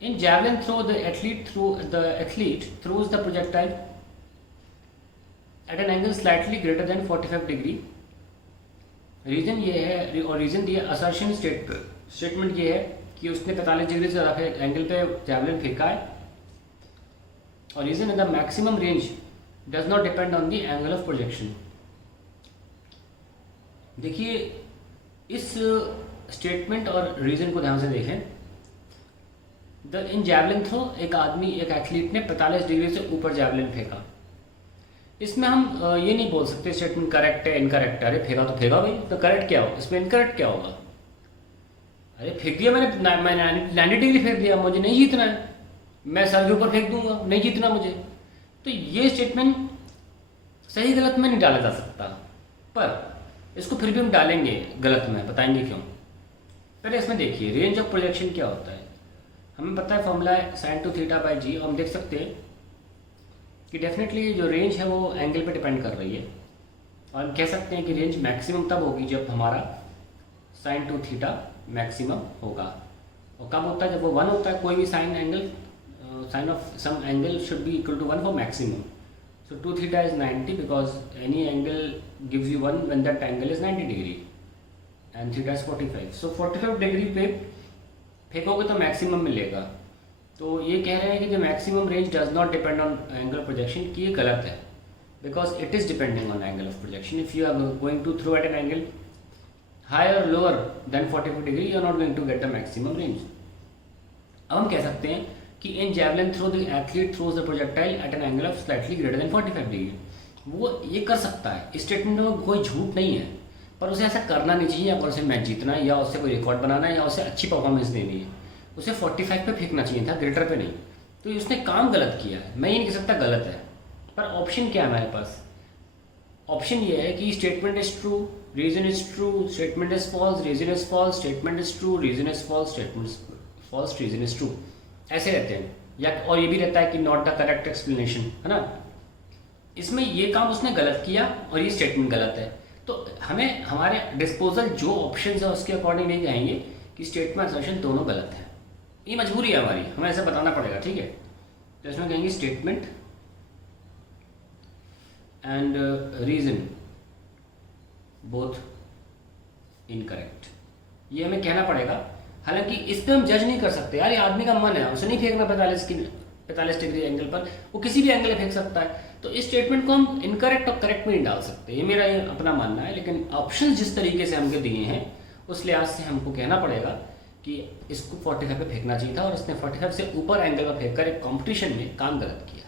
In javelin throw, the athlete throws the projectile at an angle slightly greater than 45 degree. Reason ये है और reason दिया assertion statement ये है कि उसने 45 डिग्री से ज़्यादा एंगल पे जैवलिन फेंका है, और reason the maximum range does not depend on the angle of projection. देखिए इस स्टेटमेंट और रीजन को ध्यान से देखें। इन जैवलिन थ्रो एक एथलीट ने 45 डिग्री से ऊपर जैवलिन फेंका। इसमें हम ये नहीं बोल सकते स्टेटमेंट करेक्ट है इनकरेक्ट है। अरे फेंका तो फेंका भाई, तो करेक्ट क्या होगा, इसमें इनकरेक्ट क्या होगा? अरे फेंक दिया मैंने 90 डिग्री फेंक दिया, मुझे नहीं जीतना है, मैं सर के ऊपर फेंक दूंगा, नहीं जीतना मुझे। तो ये स्टेटमेंट सही गलत में नहीं डाला जा सकता, पर इसको फिर भी हम डालेंगे गलत में, बताएंगे क्यों। पहले इसमें देखिए रेंज ऑफ प्रोजेक्शन क्या होता है। हमें पता है फॉर्मूला है sin 2 थीटा बाई जी, और हम देख सकते हैं कि डेफिनेटली जो रेंज है वो एंगल पे डिपेंड कर रही है, और हम कह सकते हैं कि रेंज मैक्सिमम तब होगी जब हमारा sin 2 थीटा मैक्सिमम होगा। और कब होता है? जब वो 1 होता है। कोई भी sine of some angle should be equal to 1 for maximum. So 2 theta is 90 because any angle gives you 1 when that angle is 90 degree and theta is 45। So 45 degree पे फेंकोगे तो मैक्सिमम मिलेगा। तो ये कह रहे हैं कि जो maximum range does not depend on angle of projection, कि ये गलत है, because it is depending on angle of projection. If you are going to throw at an angle higher or lower than 45 degree, you are not going to get the maximum range. अब हम कह सकते हैं कि in javelin throw the athlete throws the projectile at an angle of slightly greater than 45 degree। वो ये कर सकता है, इस स्टेटमेंट में कोई झूठ नहीं है, पर उसे ऐसा करना नहीं चाहिए, या उसे मैच जीतना है, या उससे कोई रिकॉर्ड बनाना है, या उसे अच्छी परफॉर्मेंस देनी है। उसे 45 पे फेंकना चाहिए था, ग्रेटर पे नहीं। तो उसने काम गलत किया है, मैं ये नहीं कह सकता गलत है, पर ऑप्शन क्या है हमारे पास? ऑप्शन ये है कि statement is true, reason is true, statement is false, reason is false, statement is true, reason is false, statement is false, reason is true, ऐसे रहते हैं। या और ये भी रहता है कि नॉट द करेक्ट एक्सप्लेनेशन, है ना। इसमें ये काम उसने गलत किया और ये स्टेटमेंट गलत है। तो हमें हमारे डिस्पोजल जो ऑप्शन है उसके अकॉर्डिंग नहीं कहेंगे कि स्टेटमेंट असर्शन दोनों गलत है। ये मजबूरी है हमारी, हमें ऐसा बताना पड़ेगा, ठीक है। तो इसमें कहेंगे statement and reason both incorrect, ये हमें कहना पड़ेगा। हालांकि इस पर हम जज नहीं कर सकते, यार ये आदमी का मन है, उसे नहीं फेंकना 45 डिग्री एंगल पर, वो किसी भी एंगल फेंक सकता है। तो इस स्टेटमेंट को हम इनकरेक्ट और करेक्ट में नहीं डाल सकते, ये मेरा ये अपना मानना है। लेकिन ऑप्शन जिस तरीके से हमको दिए हैं उस लिहाज से हमको कहना पड़ेगा कि इसको 45 पे फेंकना चाहिए था, और इसने 45 से ऊपर एंगल पर फेंक कर एक कॉम्पिटिशन में काम गलत किया।